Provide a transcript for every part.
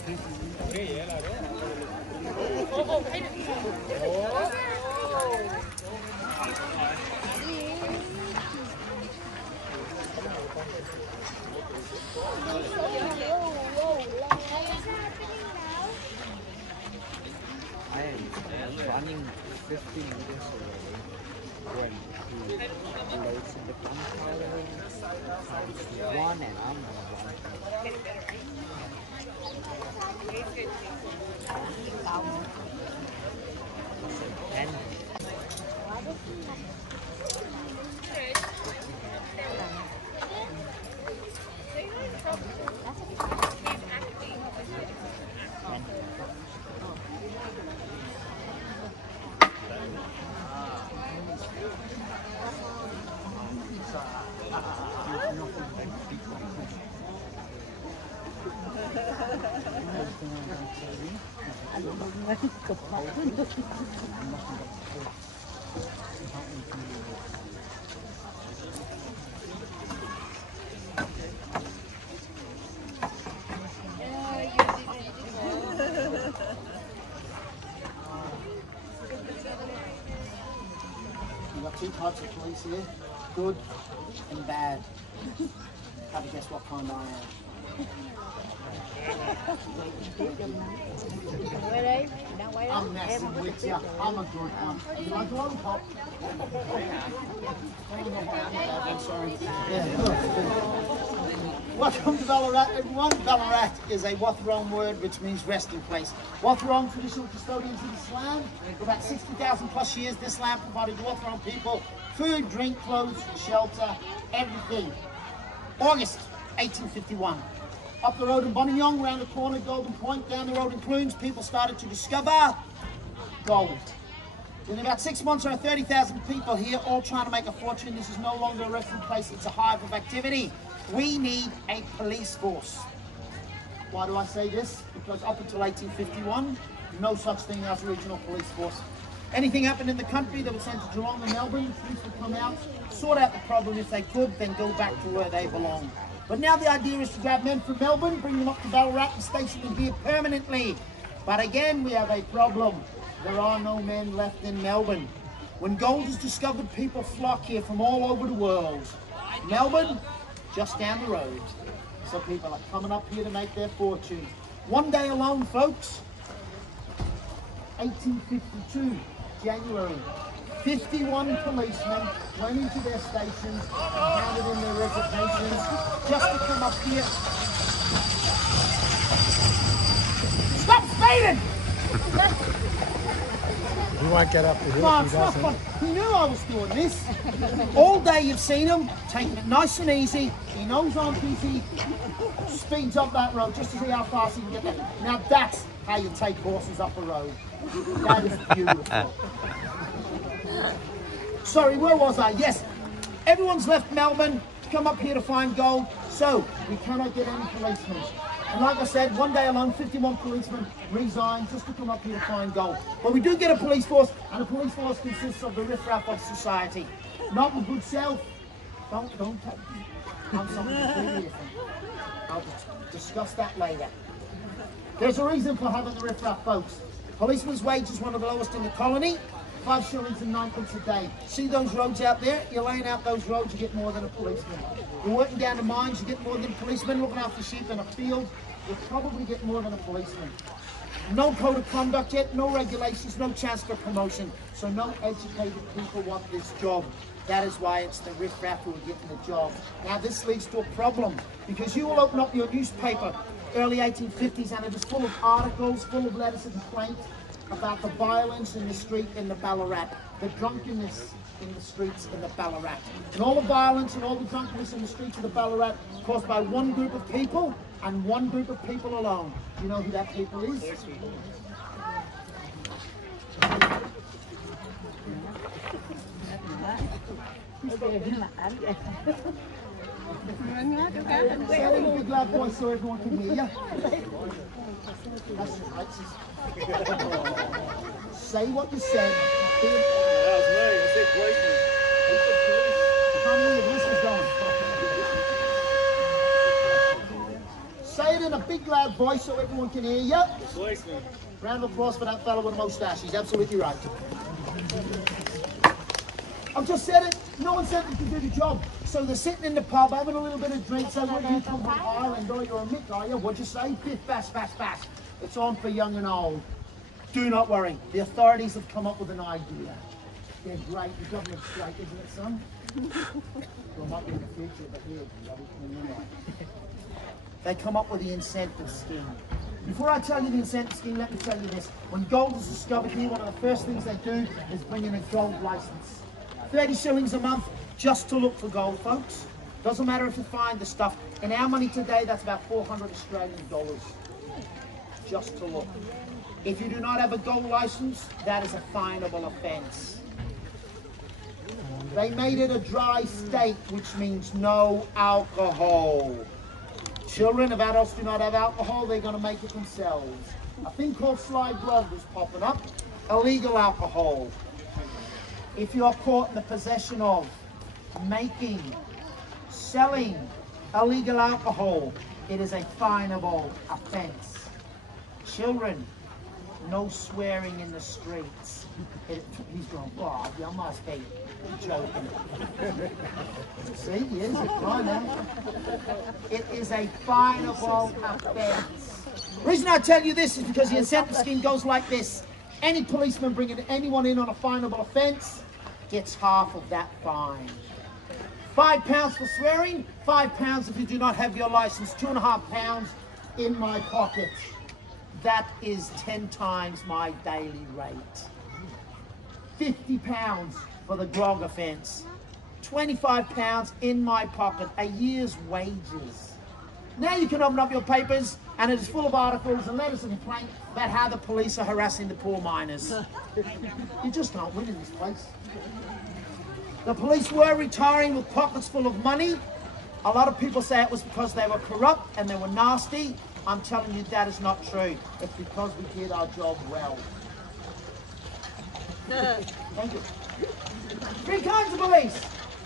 I am running 15 meters away when he loads in the gunpowder times 1 and I'm gonna run. 10. You've got two types of police here, good and bad. Have a guess what kind I am. I'm messing with you. I'm a good one. You like lollipop? I'm sorry. Welcome to Ballarat, everyone. Ballarat is a Wathaurong word which means resting place. Wathaurong, traditional custodians of this land. For about 60,000 plus years, this land provided the Wathaurong people food, drink, clothes, shelter, everything. August 1851. Up the road in Buninyong, round the corner, Golden Point, down the road in Clunes, people started to discover gold. In about 6 months, there are 30,000 people here, all trying to make a fortune. This is no longer a resting place, it's a hive of activity. We need a police force. Why do I say this? Because up until 1851, no such thing as a regional police force. Anything happened in the country, they would send to Geelong and Melbourne, the police would come out, sort out the problem if they could, then go back to where they belong. But now the idea is to grab men from Melbourne, bring them up to Ballarat and station them here permanently. But again, we have a problem. There are no men left in Melbourne. When gold is discovered, people flock here from all over the world. Melbourne, just down the road. So people are coming up here to make their fortune. One day alone, folks, 1852, January. 51 policemen went into their stations and handed in their resignations just to come up here. Stop speeding! He won't get up to here. No, it's not fun. He knew I was doing this. All day you've seen him, taking it nice and easy. He knows I'm busy. Speeds up that road just to see how fast he can get there. Now that's how you take horses up a road. That is beautiful. Sorry, where was I? Yes, everyone's left Melbourne to come up here to find gold, so we cannot get any policemen. And like I said, one day alone, 51 policemen resigned just to come up here to find gold. But we do get a police force, and the police force consists of the riffraff of society. Not the good self. Don't I'm something completely different. I'll discuss that later. There's a reason for having the riffraff, folks. Policeman's wage is one of the lowest in the colony. 5 shillings and 9pence a day. See those roads out there? You're laying out those roads, you get more than a policeman. You're working down the mines, you get more than a policeman. Looking after sheep in a field, you probably get more than a policeman. No code of conduct yet, no regulations, no chance for promotion. So no educated people want this job. That is why it's the riffraff who are getting the job. Now this leads to a problem, because you will open up your newspaper, early 1850s, and it is full of articles, full of letters of complaint about the violence in the street in the Ballarat, the drunkenness in the streets in the Ballarat. And all the violence and all the drunkenness in the streets of the Ballarat caused by one group of people and one group of people alone. Do you know who that people is? Say it in a big loud voice so everyone can hear you. That's right. Say what you said. That was me. I said policeman. I can't hear you. This is going. Say it it in a big loud voice so everyone can hear you. Policeman. Round of applause for that fellow with a moustache. He's absolutely right. I've just said it. No one said they could do the job. So they're sitting in the pub having a little bit of drink. So what, you come from Ireland, or you're a Mick, are you? What'd you say? Biff, bash, bash, bash. It's on for young and old. Do not worry. The authorities have come up with an idea. They're great. The government's great, isn't it, son? Well, might be in the future, but here, they come up with the incentive scheme. Before I tell you the incentive scheme, let me tell you this. When gold is discovered here, one of the first things they do is bring in a gold license. 30 shillings a month just to look for gold, folks. Doesn't matter if you find the stuff. In our money today, that's about 400 Australian dollars. Just to look. If you do not have a gold license, that is a finable offence. They made it a dry state, which means no alcohol. Children of adults do not have alcohol, they're going to make it themselves. A thing called slide grog is popping up. Illegal alcohol. If you are caught in the possession of, making, selling illegal alcohol, it is a finable offence. Children, no swearing in the streets. He's going, oh, you must be joking. See, he is, right now. It is a finable offence. The reason I tell you this is because the incentive scheme goes like this. Any policeman bringing anyone in on a finable offence gets half of that fine. £5 for swearing, £5 if you do not have your licence, £2.50 in my pocket. That is 10 times my daily rate. £50 for the grog offence. £25 in my pocket, a year's wages. Now you can open up your papers and it is full of articles and letters of complaint about how the police are harassing the poor miners. You just can't win in this place. The police were retiring with pockets full of money. A lot of people say it was because they were corrupt and they were nasty. I'm telling you that is not true. It's because we did our job well. Thank you. 3 kinds of police.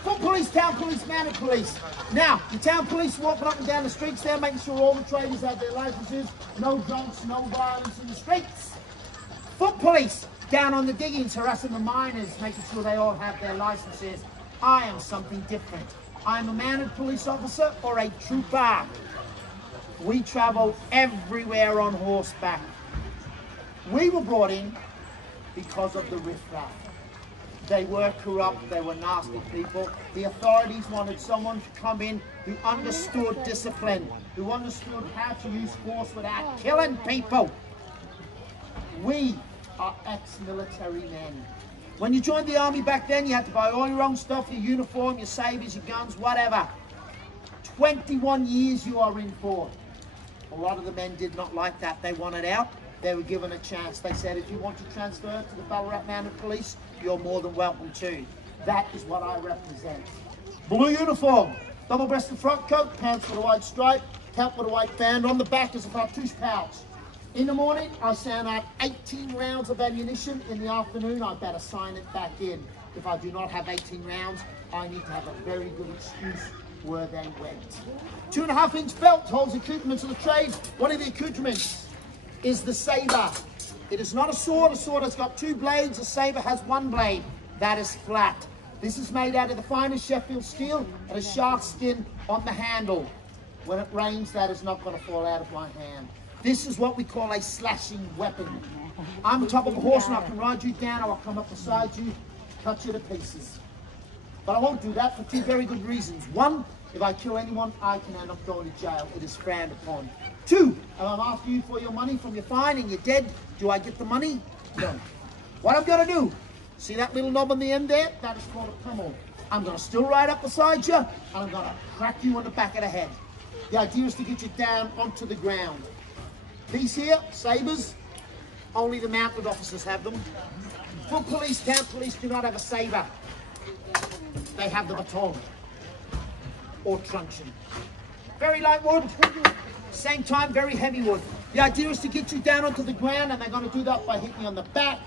Foot police, town police, mounted police. Now, the town police walking up and down the streets there, making sure all the traders have their licenses, no drunks, no violence in the streets. Foot police, down on the diggings, harassing the miners, making sure they all have their licenses. I am something different. I'm a mounted police officer or a trooper. We travel everywhere on horseback. We were brought in because of the riffraff. They were corrupt, they were nasty people. The authorities wanted someone to come in who understood discipline, who understood how to use force without killing people. We are ex-military men. When you joined the army back then, you had to buy all your own stuff, your uniform, your sabres, your guns, whatever. 21 years you are in for. A lot of the men did not like that. They wanted out. They were given a chance. They said, if you want to transfer to the Ballarat Mounted Police, you're more than welcome to. That is what I represent. Blue uniform, double-breasted frock coat, pants with a white stripe, cap with a white band. On the back is a cartouche pouch. In the morning, I send out 18 rounds of ammunition. In the afternoon, I better sign it back in. If I do not have 18 rounds, I need to have a very good excuse where they went. 2.5-inch belt holds accoutrements of the trade. One of the accoutrements is the sabre. It is not a sword. A sword has got 2 blades. A sabre has 1 blade. That is flat. This is made out of the finest Sheffield steel and a shark skin on the handle. When it rains, that is not going to fall out of my hand. This is what we call a slashing weapon. I'm on top of a horse and I can ride you down or I'll come up beside you, cut you to pieces. But I won't do that for 2 very good reasons. 1, if I kill anyone, I can end up going to jail. It is frowned upon. 2, if I'm after you for your money from your fine and you're dead, do I get the money? No. What I'm going to do, see that little knob on the end there? That is called a pummel. I'm going to still ride up beside you and I'm going to crack you on the back of the head. The idea is to get you down onto the ground. These here, sabres, only the mounted officers have them. Foot police, town police do not have a sabre. They have the baton or truncheon. Very light wood, same time very heavy wood. The idea is to get you down onto the ground and they're going to do that by hitting you on the back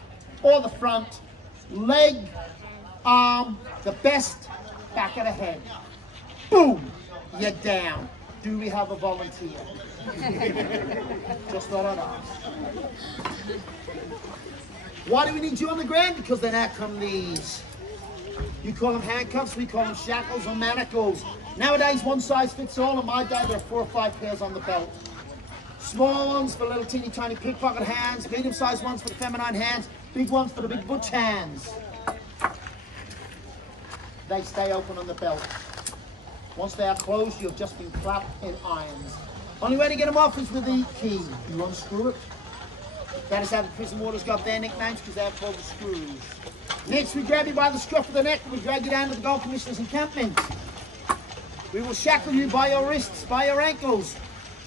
or the front, leg, arm, the best, back of the head. Boom, you're down. Do we have a volunteer? Just thought I'd ask. Why do we need you on the ground? Because then out come these. You call them handcuffs, we call them shackles or manacles. Nowadays, one size fits all. In my day, there are 4 or 5 pairs on the belt. Small ones for little teeny tiny pickpocket hands, medium-sized ones for the feminine hands, big ones for the big butch hands. They stay open on the belt. Once they are closed, you've just been clapped in irons. Only way to get them off is with the key. You unscrew it. That is how the prison warders got their nicknames, because they're called the screws. Next, we grab you by the scruff of the neck and we drag you down to the Gold Commissioner's encampment. We will shackle you by your wrists, by your ankles,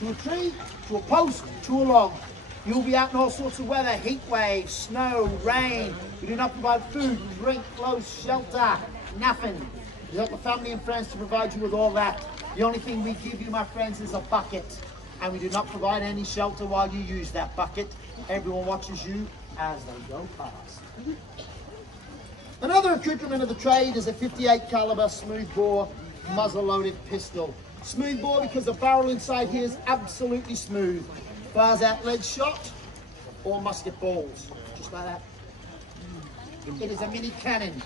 to a tree, to a post, to a log. You'll be out in all sorts of weather, heat waves, snow, rain. We do not provide food, drink, clothes, shelter, nothing. We help the family and friends to provide you with all that. The only thing we give you, my friends, is a bucket. And we do not provide any shelter while you use that bucket. Everyone watches you as they go past. Another accoutrement of the trade is a 58 caliber smoothbore muzzle-loaded pistol. Smoothbore because the barrel inside here is absolutely smooth. Fires out lead shot or musket balls, just like that. It is a mini cannon.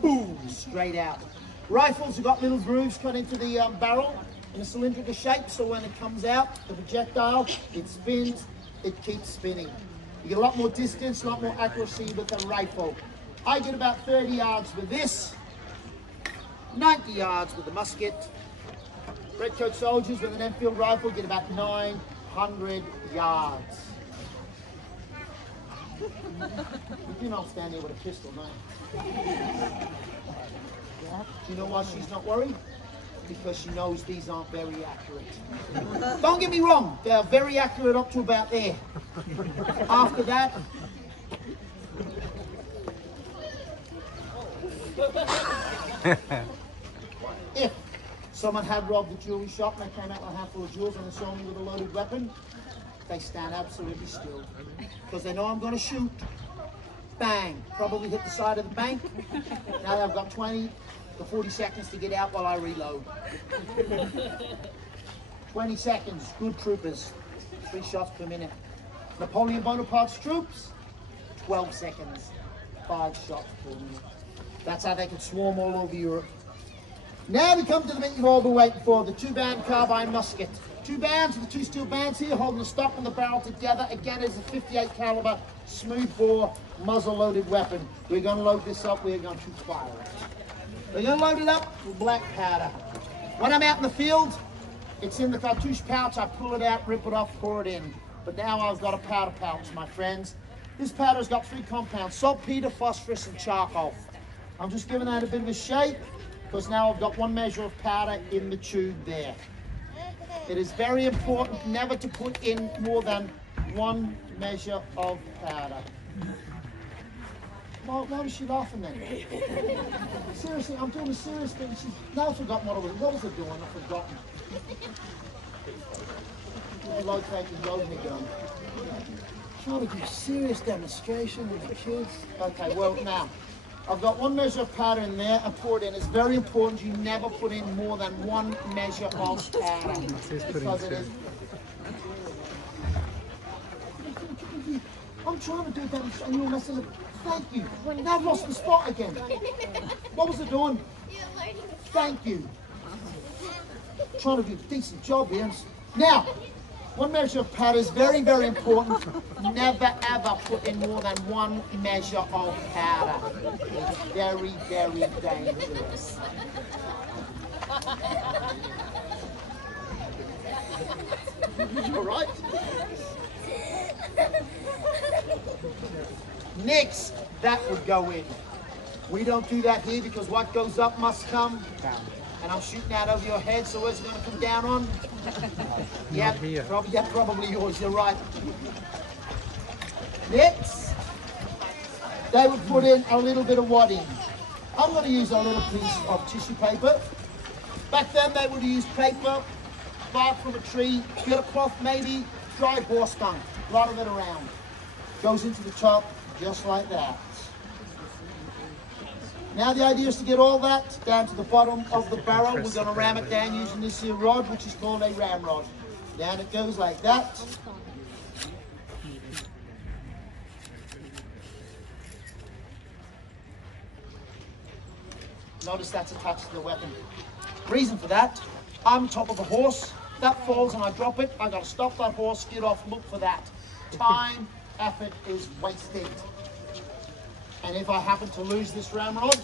Boom, straight out. Rifles have got little grooves cut into the barrel in a cylindrical shape, so when it comes out, the projectile, it spins, it keeps spinning. You get a lot more distance, a lot more accuracy with a rifle. I get about 30 yards with this, 90 yards with the musket. Redcoat soldiers with an Enfield rifle get about 900 yards. You do not stand there with a pistol, no. Yeah. Do you know why she's not worried? Because she knows these aren't very accurate. Don't get me wrong, they're very accurate up to about there. After that, if someone had robbed the jewelry shop and they came out with a handful of jewels and they saw me with a loaded weapon, they stand absolutely still. Because they know I'm going to shoot. Bang, probably hit the side of the bank. Now they've got 20 to 40 seconds to get out while I reload. 20 seconds, good troopers. 3 shots per minute. Napoleon Bonaparte's troops, 12 seconds, 5 shots per minute. That's how they could swarm all over Europe. Now we come to the bit you've all been waiting for, the 2-band carbine musket. 2 bands with the 2 steel bands here holding the stock and the barrel together. Again, it's a 58 caliber smooth bore muzzle loaded weapon. We're going to load this up, we're going to fire it. We're going to load it up with black powder. When I'm out in the field, it's in the cartouche pouch. I pull it out, rip it off, pour it in. But now I've got a powder pouch, my friends. This powder's got 3 compounds: saltpeter, phosphorus, and charcoal. I'm just giving that a bit of a shake because now I've got 1 measure of powder in the tube there. It is very important never to put in more than 1 measure of powder. Why was she laughing then? Seriously, I'm doing a serious thing. Now I've forgotten what was I doing? I've forgotten. Locating loading gun. Trying to do serious demonstration with the kids. Okay, well now, I've got 1 measure of powder in there and pour it in. It's very important you never put in more than 1 measure of powder. Because it is. I'm trying to do that and you're messing up. Thank you. Now I've lost the spot again. What was I doing? Thank you. Trying to do a decent job here. Now, 1 measure of powder is very, very important. Never ever put in more than 1 measure of powder. It's very, very dangerous. All right. Next, that would go in. We don't do that here because what goes up must come down. And I'm shooting out over your head, so where's it going to come down on? Yeah, probably yours, you're right. Next, they would put in a little bit of wadding. I'm going to use a little piece of tissue paper. Back then they would use paper, bark from a tree, bit of cloth maybe, dry horse dung, a lot of it around. Goes into the top just like that. Now the idea is to get all that down to the bottom of the barrel. We're going to ram it down using this here rod, which is called a ramrod. Down it goes like that. Notice that's attached to the weapon. Reason for that, I'm on top of a horse. That falls and I drop it. I got to stop that horse, get off, look for that. Time, effort is wasted. And if I happen to lose this ramrod,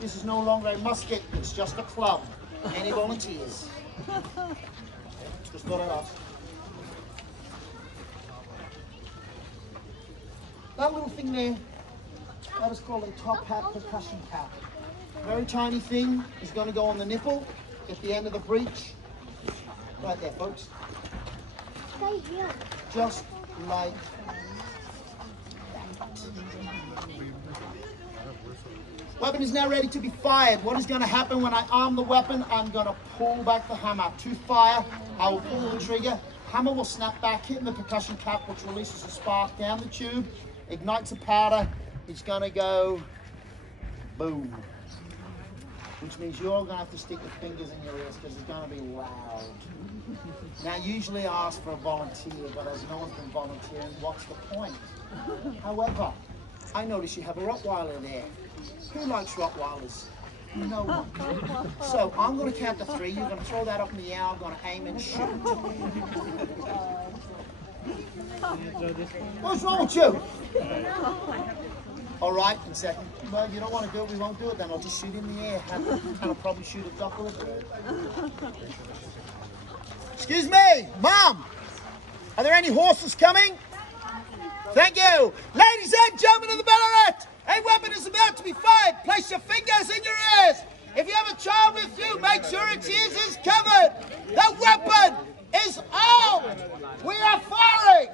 this is no longer a musket, it's just a club. Any volunteers? Just thought I'd ask. That little thing there, that is called a top hat percussion cap. Very tiny thing is going to go on the nipple at the end of the breech. Right there, folks. Stay here. Just like that. Weapon is now ready to be fired. What is going to happen when I arm the weapon? I'm going to pull back the hammer. To fire, I will pull the trigger. Hammer will snap back, hitting the percussion cap, which releases a spark down the tube, ignites a powder. It's going to go boom. Which means you're all going to have to stick your fingers in your ears because it's going to be loud. Now, usually I ask for a volunteer, but as no one's been volunteering, what's the point? However, I notice you have a Rottweiler there. Who likes Rottweilers? No one. So I'm going to count to 3. You're going to throw that up in the air. I'm going to aim and shoot. What's wrong with you? All right, in second. Well, you don't want to do it, we won't do it then. I'll just shoot in the air. And I'll probably shoot a duck or a bird. Excuse me, Mom. Are there any horses coming? Thank you. Ladies and gentlemen of the Ballarat, a weapon is about to be fired. Place your fingers in your ears. If you have a child with you, make sure its ears is covered. The weapon is armed. We are firing.